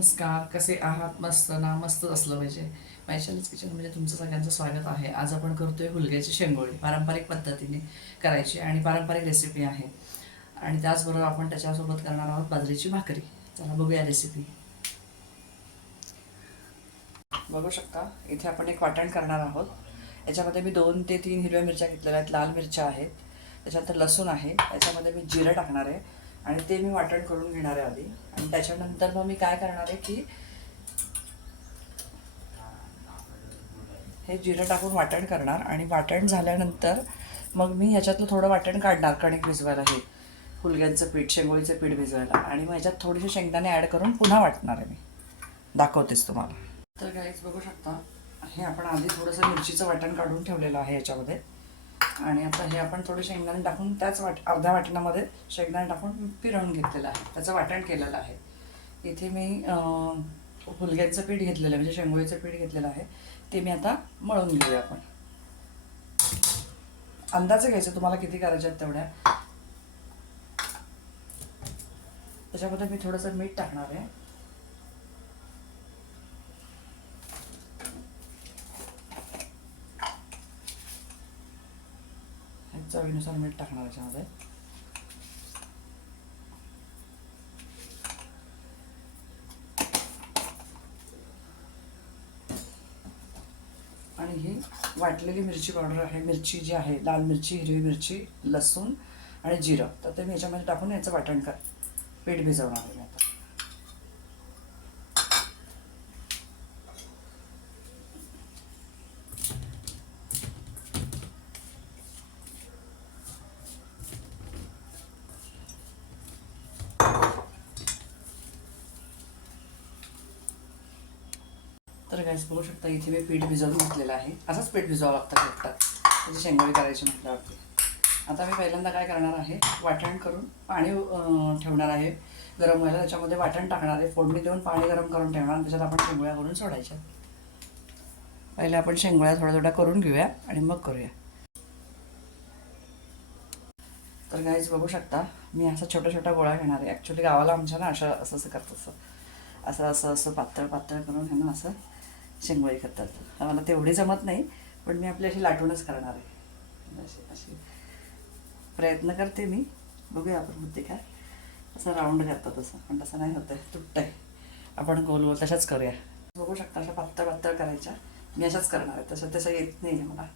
नमस्कार, कसे आहात? मस्त ना? मस्तच असलं पाहिजे. वैशालीज किचनमध्ये तुमचं सगळ्यांचं स्वागत आहे. आज आपण करतोय हुलग्याची शेंगोळी पारंपरिक पद्धतीने करायची आणि पारंपरिक रेसिपी आहे. आणि त्याचबरोबर आपण त्याच्यासोबत करणार आहोत बाजरीची भाकरी. चला बघूया रेसिपी. बघू शकता इथे आपण एक वाटण करणार आहोत. याच्यामध्ये मी 2 ते 3 हिरव्या मिरच्या घेतलेल्या आहेत, लाल मिरच्या आहेत, त्याच्यानंतर लसूण आहे, त्याच्यामध्ये मी जिरं टाकणार आहे आणि ते मी वाटण करून घेणार आहे आधी. आणि त्याच्यानंतर मग मी काय करणार आहे की हे जिरं टाकून वाटण करणार आणि वाटण झाल्यानंतर मग मी ह्याच्यातलं थोडं वाटण काढणार कणिक भिजवायला, हे हुलग्यांचं पीठ, शेंगोळीचं पीठ भिजवायला, आणि मग ह्याच्यात थोडेसे शेंगदाणे ॲड करून पुन्हा वाटणार आहे. मी दाखवतेच तुम्हाला. तर गाईज बघू शकता, हे आपण आधी थोडंसं मिरचीचं वाटण काढून ठेवलेलं आहे याच्यामध्ये. आणि आता हे आपण थोडे शेंगदाणे टाकून त्याच अर्ध्या वाटणामध्ये शेंगदाणे टाकून पिरवून घेतलेलं आहे, त्याचं वाटण केलेलं आहे. इथे मी हुलग्यांचं पीठ घेतलेलं आहे, म्हणजे शेंगोळीचं पीठ घेतलेलं आहे, ते मी आता मळून घेऊया आपण. अंदाजे घ्यायचं तुम्हाला किती करायचे आहेत तेवढ्या. त्याच्यामध्ये मी थोडंसं मीठ टाकणार आहे. चवीनुसार मीठ टाकणार याच्यामध्ये. आणि ही वाटलेली मिरची पावडर आहे, मिरची जी आहे, लाल मिरची, हिरवी मिरची, लसूण आणि जिरं, तर ते मी याच्यामध्ये टाकून याचं वाटण पीठ भिजवणार आहे मी आता. तर गॅस बघू शकता, इथे मी पीठ भिजवून घेतलेलं आहे. असंच पीठ भिजवावं लागतं फक्त त्याची शेंगोळी करायची म्हटल्यावरती. आता मी पहिल्यांदा काय करणार आहे, वाटण करून पाणी ठेवणार आहे गरम व्हायला. त्याच्यामध्ये वाटण टाकणार आहे, फोडणी देऊन पाणी गरम करून ठेवणार, आणि त्याच्यात आपण शेंगोळ्या करून सोडायच्या. पहिले आपण शेंगोळ्या थोड्या थोड्या करून घेऊया आणि मग करूया. तर गाईज बघू शकता, मी असा छोटा छोटा गोळा घेणार आहे. ॲक्च्युली गावाला आमच्या ना असं असं करतात, असं असं असं पातळ पातळ करून हे ना असं शेंगोळी करतात. मला तेवढी जमत नाही, पण मी आपली अशी लाटूनच करणार आहे. अशी अशी प्रयत्न करते मी, बघूया आपण होते काय. असं राऊंड करतात तसं, पण तसं नाही होतं, तुटतं आहे. आपण गोल गोल तशाच करूया. बघू शकता, अशा पातळ पातळ करायच्या. मी अशाच करणार आहे, तसं तसं येत नाही आहे मला.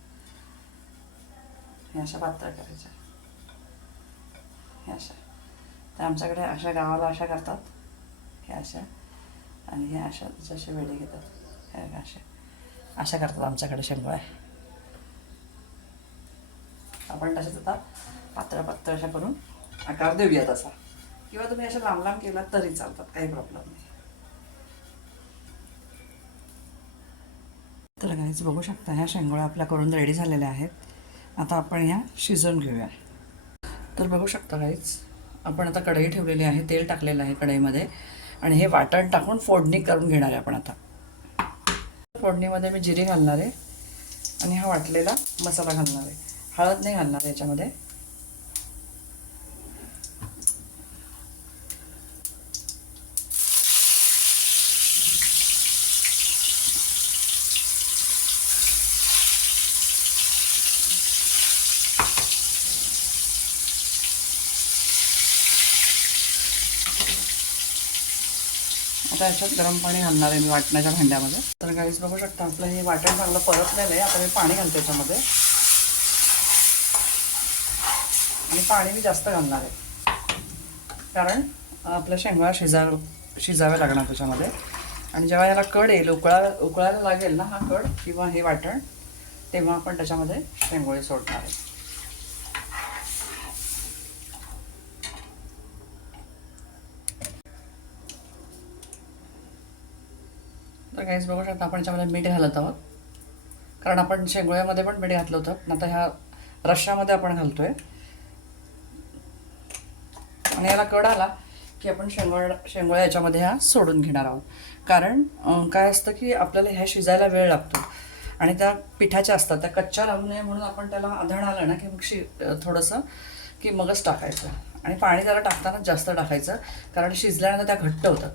हे अशा पातळ करायच्या, हे अशा. तर आमच्याकडे अशा गावाला अशा करतात, हे अशा. आणि हे अशा जसे वेळे घेतात, हे अशा अशा करतात आमच्याकडे शेंगोळ्या. आपण तसेच आता पातळ पातळ अशा करून आकार देऊया तसा, किंवा तुम्ही अशा लांब लांब केलात तरी चालतात, काही प्रॉब्लेम नाही. तर गाईज बघू शकता, ह्या शेंगोळ्या आपल्या करून रेडी झालेल्या आहेत. आता आपण ह्या शिजवून घेऊया. तर बघू शकता गाईज, आपण आता कढई ठेवलेली आहे, तेल टाकलेलं आहे कढईमध्ये, आणि हे वाटण टाकून फोडणी करून घेणार आहे आपण. आता फोडणीमध्ये मी जिरे घालणार आहे आणि हा वाटलेला मसाला घालणार आहे. हळद नाही घालणार याच्यामध्ये. आता याच्यात गरम पाणी घालणार आहे मी वाटण्याच्या भांड्यामध्ये. तर गाईस बघू शकता, आपलं हे वाटण चांगलं परतलेलं आहे. आता मी पाणी घालते याच्यामध्ये, आणि पाणी मी जास्त घालणार आहे, कारण आपल्या शेंगोळ्या शिजाव्या लागणार त्याच्यामध्ये. आणि जेव्हा याला कड येईल, उकळायला लागेल ना हा कड किंवा हे वाटण, तेव्हा आपण त्याच्यामध्ये शेंगोळे सोडणार आहे. तर गाईस बघू शकता, आपण याच्यामध्ये मीठ घालत आहोत, कारण आपण शेंगोळ्यामध्ये पण मीठ घातलं होतं. आता ह्या रश्श्यामध्ये आपण घालतोय, आणि याला कड आला की आपण शेंगोळ्या याच्यामध्ये ह्या सोडून घेणार आहोत. कारण काय असतं की आपल्याला ह्या शिजायला वेळ लागतो, आणि त्या पिठाच्या असतात, त्या कच्च्या राहू नये म्हणून आपण त्याला आधण आलं ना की मग थोडंसं की मगच टाकायचं. आणि पाणी जरा टाकतानाच जास्त टाकायचं, कारण शिजल्यानंतर त्या घट्ट होतात.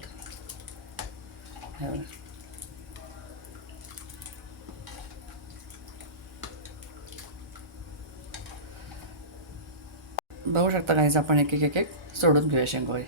हे बघा. बघू शकता गाईज, आपण एक एक सोडून घेऊया शेंगोळी.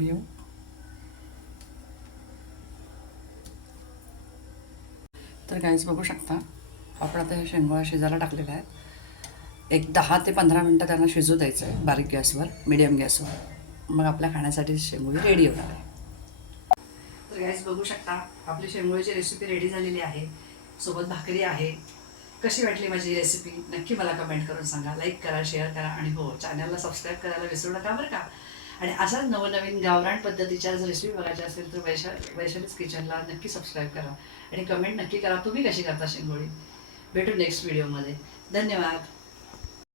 येऊ. तर गाईज बघू शकता, आपण आता हे शेंगोळा शिजायला टाकलेला आहे. एक 10 ते 15 मिनटं त्यांना शिजू द्यायचं आहे बारीक गॅसवर, मिडियम गॅसवर. मग आपल्या खाण्यासाठी शेंगोळी रेडी होणार आहे. तर गाईज बघू शकता, आपली शेंगोळीची रेसिपी रेडी झालेली आहे. सोबत भाकरी आहे. कशी वाटली माझी रेसिपी नक्की मला कमेंट करून सांगा. लाईक करा, शेअर करा आणि हो, चॅनलला सबस्क्राईब करायला विसरू नका बरं का. आणि अशाच नवनवीन गावरान पद्धतीच्या जर रेसिपी बघायच्या असेल तर वैशालीज किचनला नक्की सबस्क्राईब करा आणि कमेंट नक्की करा तुम्ही कशी करता शेंगोळी. भेटू नेक्स्ट व्हिडिओमध्ये. धन्यवाद.